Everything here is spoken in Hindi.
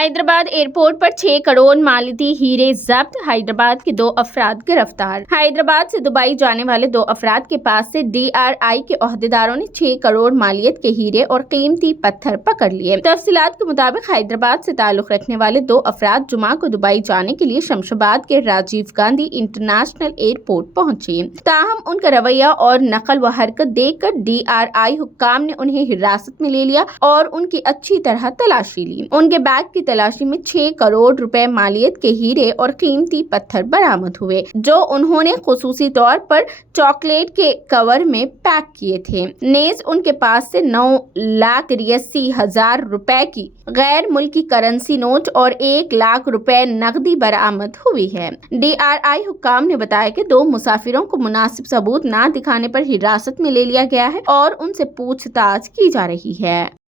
हैदराबाद एयरपोर्ट पर 6 करोड़ मालियती हीरे जब्त। हैदराबाद के 2 अफराद गिरफ्तार। हैदराबाद से दुबई जाने वाले 2 अफराद के पास से DRI के ओहदेदारों ने 6 करोड़ मालियत के हीरे और कीमती पत्थर पकड़ लिए। तफसीलात के मुताबिक हैदराबाद से ताल्लुक रखने वाले 2 अफराद जुमा को दुबई जाने के लिए शमशाबाद के राजीव गांधी इंटरनेशनल एयरपोर्ट पहुंचे। ताहम उनका रवैया और नकल व हरकत देखकर DRI हुक्काम ने उन्हें हिरासत में ले लिया और उनकी अच्छी तरह तलाशी ली। उनके बैग की तलाशी में 6 करोड़ रुपए मालियत के हीरे और कीमती पत्थर बरामद हुए, जो उन्होंने खुसूसी तौर पर चॉकलेट के कवर में पैक किए थे। नेज उनके पास से 9,83,000 रुपए की गैर मुल्की करेंसी नोट और 1 लाख रुपए नकदी बरामद हुई है। DRI हुक्काम ने बताया कि 2 मुसाफिरों को मुनासिब सबूत न दिखाने पर हिरासत में ले लिया गया है और उनसे पूछताछ की जा रही है।